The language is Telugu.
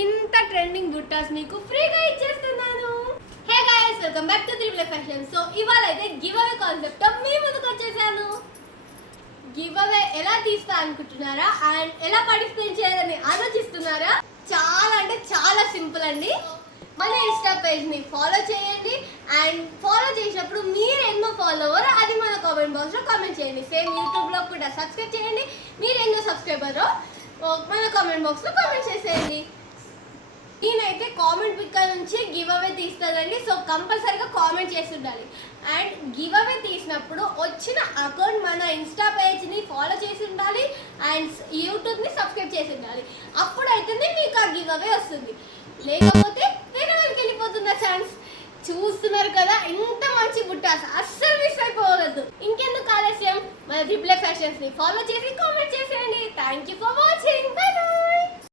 ఇంత ట్రెండింగ్ బుట్టాస్ మీకు ఫ్రీగా ఇచ్చేస్తున్నాను. Hey guys, welcome back to triple fashion. So ఇవాళ అయితే గివ్ అవే కాన్సెప్ట్ మీ ముందుకు వచ్చేసాను. గివ్ అవే ఎలా తీస్తా అనుకుంటున్నారా అండ్ ఎలా పార్టిసిపేట్ చేయాలని ఆలోచిస్తున్నారా? చాలా అంటే చాలా సింపుల్ అండి. మన ఇన్స్టా పేజ్ని ఫాలో చేయండి అండ్ ఫాలో చేసినప్పుడు మీరు ఎన్నో ఫాలోవర్ అది మన కామెంట్ బాక్స్లో కామెంట్ చేయండి. సేమ్ యూట్యూబ్లో కూడా సబ్స్క్రైబ్ చేయండి. మీరు ఎన్నో సబ్స్క్రైబరో మన కామెంట్ బాక్స్లో కామెంట్ చేసేయండి. నేనైతే కామెంట్ పిక్ నుంచి గివ్ అవే తీస్తానండి. సో కంపల్సరీగా కామెంట్ చేసి ఉండాలి. అండ్ గివ్ అవే తీసినప్పుడు వచ్చిన అకౌంట్ మన ఇన్స్టా పేజ్ని ఫాలో చేసి ఉండాలి అండ్ యూట్యూబ్ని సబ్స్క్రైబ్ చేసి ఉండాలి. అప్పుడైతే మీకు ఆ గివ్ అవే వస్తుంది. లేకపోతే వేరే వాళ్ళకి వెళ్ళిపోతున్న ఛాన్స్. చూస్తున్నారు కదా ఇంత మంచి బుట్టాస్, అస్సలు మిస్ అయిపోవద్దు. ఇంకెందుకు ఆలస్యం, మన త్రిబుల్ ఫ్యాషన్స్ని ఫాలో చేసి కామెంట్ చేసేయండి. Thank you for watching. By by.